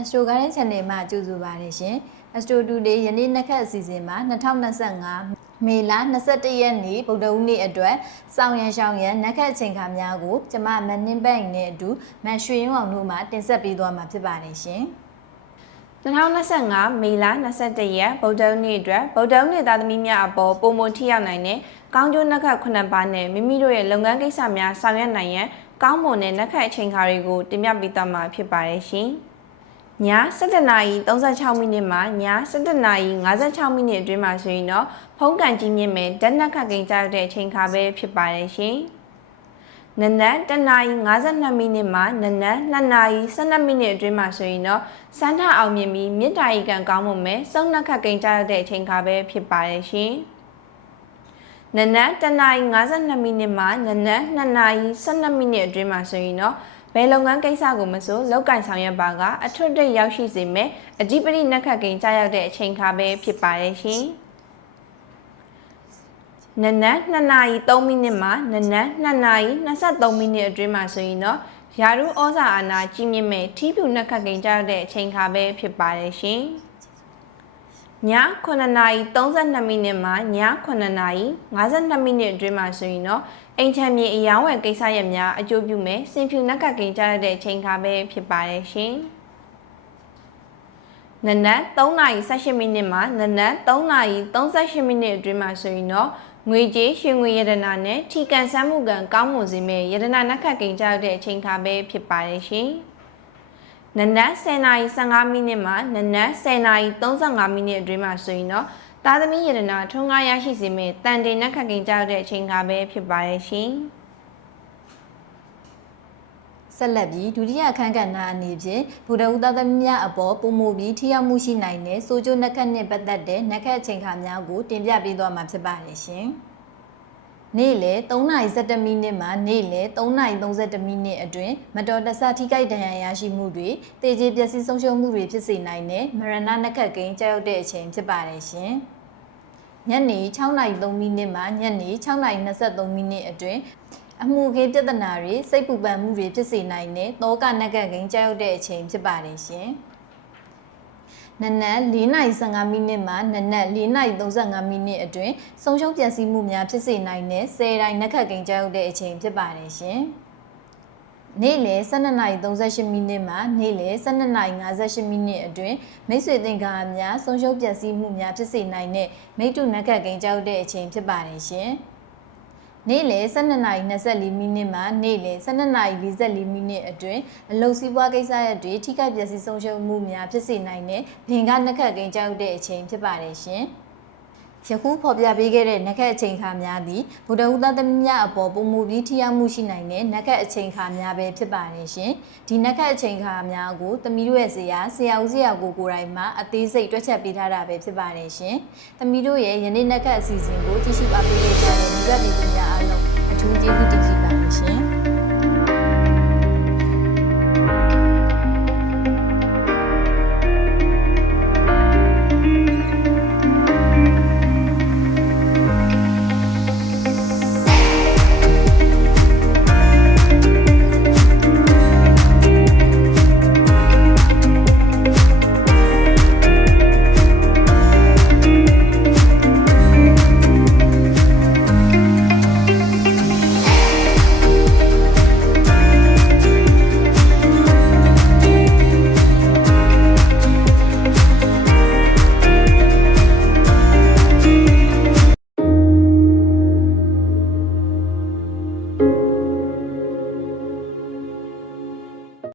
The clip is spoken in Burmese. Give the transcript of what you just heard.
Astro Garden Channel မှာကြိုဆိုပါရရှင်။ Astro Today ယနေ့နှစ်ခတ်အစီအစဉ်မှာ2025မေလ21ရက်နေ့ဗုဒ္ဓဦးနေ့အတွက်စောင်းရန်ရှောင်းရန်နက်ခတ်အချိန်ခါများကိုကျမမနှင်းပန့်နဲ့အတူမန်ရွှေရုံအောင်တို့မှတင်ဆက်ပေးသွားမှာဖြစ်ပါတယ်ရှင်။2025မေလ21ရက်ဗုဒ္ဓဦးနေ့အတွက်ဗုဒ္ဓဦးနေ့သားသမီးများအပေါ်ပုံမထိရောက်နိုင်တဲ့ကောင်းကျိုးနှက်ခတ်ခုနှစ်ပါးနဲ့မိမိတို့ရဲ့လုပ်ငန်းကိစ္စများဆောင်ရွက်နိုင်ရန်ကောင်းမွန်တဲ့နှက်ခတ်အချိန်ခါတွေကိုတင်ပြပေးသွားမှာဖြစ်ပါတယ်ရှင်။ ည7:36မိနစ်မှည7:56မိနစ်အတွင်းမှာဆိုရင်တော့ဖုံးကန်ကြီးမြင့်မဲ့ဓာတ်နှက်ခတ်ကိန်းကြောက်တဲ့အချိန်ခါပဲဖြစ်ပါတယ်ရှင်။နနက်တနာရီ52မိနစ်မှနနက်2နာရီ12မိနစ်အတွင်းမှာဆိုရင်တော့စမ်းထအောင်မြင်ပြီးမြစ်တာရီကန်ကောင်းမှုမဲ့စုံနှက်ခတ်ကိန်းကြားရတဲ့အချိန်ခါပဲဖြစ်ပါတယ်ရှင်။နနက်တနာရီ52မိနစ်မှနနက်2နာရီ12မိနစ်အတွင်းမှာဆိုရင်တော့ ဘယ်လုပ်ငန်းကိစ္စကိုမဆိုလောက်ကင်ဆောင်ရွက်ပါကအထွတ်တိတ်ရောက်ရှိစေမဲ့အဓိပတိနှက်ခတ်ကိန်းကြားရောက်တဲ့အချိန်ခါပဲဖြစ်ပါတယ်ရှင်။နနက်2နာရီ3မိနစ်မှနနက်2နာရီ23မိနစ်အတွင်းမှာဆိုရင်တော့ယာရုဩဇာအာဏာကြီးမြင့်မဲ့ထီးဖြူနှက်ခတ်ကိန်းကြောက်တဲ့အချိန်ခါပဲဖြစ်ပါတယ်ရှင်။ ည9နာရီ32မိနစ်မှည9နာရီ52မိနစ်အတွင်းမှာဆိုရင်တော့အိမ်ချမ်းမြေအယောင်းဝယ်ကိစ္စရပ်များအကျိုးပြုမဲ့စင်ဖြူနှက်ကတ်ကိန်းကြောက်တဲ့အချိန်ခါပဲဖြစ်ပါတယ်ရှင်။နနက်3နာရီ18မိနစ်မှနနက်3နာရီ38မိနစ်အတွင်းမှာဆိုရင်တော့ငွေကြေးရွှေငွေရတနာနဲ့ထီကန်ဆန်းမှုကံကောင်းမွန်စေမဲ့ရတနာနက်ခတ်ကိန်းကြောက်တဲ့အချိန်ခါပဲဖြစ်ပါတယ်ရှင်။ နနက်10နာရီ15မိနစ်မှနနက်10နာရီ35မိနစ်အတွင်းမှာဆိုရင်တော့သားသမီးရတနာထုံးကားရရှိစေမဲ့တန်တင်နက်ခတ်ကိန်းကြောက်တဲ့အချိန်ခါပဲဖြစ်ပါတယ်ရှင်။ဆက်လက်ပြီးဒုတိယအခန်းကဏ္ဍအနေဖြင့်ဗုဒ္ဓဦးသားသမီးများအပေါ်ပုံမူပြီးထိရောက်မှုရှိနိုင်တဲ့စိုးကျိုးနှက်ခတ်နှင့်ပတ်သက်တဲ့နှက်ခတ်အချိန်ခါများကိုတင်ပြပေးသွားမှာဖြစ်ပါတယ်ရှင်။ နေ့လယ်3:17မိနစ်မှနေ့လယ်3:32မိနစ်အတွင်းမတော်တဆထိခိုက်ဒဏ်ရာရရှိမှုတွေတေကျေပျက်စီးဆုံးရှုံးမှုတွေဖြစ်စေနိုင်တဲ့မရဏနှက်ခတ်ကိန်းကြောက်တဲ့အချိန်ဖြစ်ပါတယ်ရှင်။ညနေ6:03မိနစ်မှညနေ6:23မိနစ်အတွင်းအမှုခေပြဿနာတွေစိတ်ပူပန်မှုတွေဖြစ်စေနိုင်တဲ့တောကနက်ကတ်ကိန်းကြောက်တဲ့အချိန်ဖြစ်ပါတယ်ရှင်။ နနက်4:15မိနစ်မှနနက်4:35မိနစ်အတွင်းဆုံးရှုံးပျက်စီးမှုများဖြစ်စေနိုင်တဲ့10တိုင်းနက်ခတ်ကိန်းကြောက်တဲ့အချိန်ဖြစ်ပါတယ်ရှင်။နေ့လယ်12:38မိနစ်မှနေ့လယ်12:58မိနစ်အတွင်းမိတ်ဆွေသင်္ကားများဆုံးရှုံးပျက်စီးမှုများဖြစ်စေနိုင်တဲ့မိတ္တုနက်ခတ်ကိန်းကြောက်တဲ့အချိန်ဖြစ်ပါတယ်ရှင်။ နေ့လယ်12:24မိနစ်မှနေ့လယ်12:44မိနစ်အတွင်းအလုံစည်းပွားကိစ္စရပ်တွေထိခိုက်ပျက်စီးဆုံးရှုံးမှုများဖြစ်စေနိုင်တဲ့ဘင်ကနက်ခတ်ကိန်းကြောက်တဲ့အချိန်ဖြစ်ပါတယ်ရှင်။ ယခုဖော်ပြပေးခဲ့တဲ့နက်ခတ်အချိန်ခါများသည်ဗုဒ္ဓဟူသားသမီးများအပေါ်ပုံမူပြီးထိရောက်မှုရှိနိုင်တဲ့နက်ခတ်အချိန်ခါများပဲဖြစ်ပါတယ်ရှင်။ဒီနက်ခတ်အချိန်ခါများကိုသမီးတို့ရဲ့ဇာဆရာဦးဆရာကိုကိုယ်တိုင်မှအသေးစိတ်တွက်ချက်ပေးထားတာပဲဖြစ်ပါတယ်ရှင်။သမီးတို့ရဲ့ယနေ့နက်ခတ်အစီအစဉ်ကိုကြည့်ရှုအားပေးခဲ့ကြတဲ့မိဘပြည်သူများအားလုံးအထူးကျေးဇူးတင်ရှိပါတယ်ရှင်။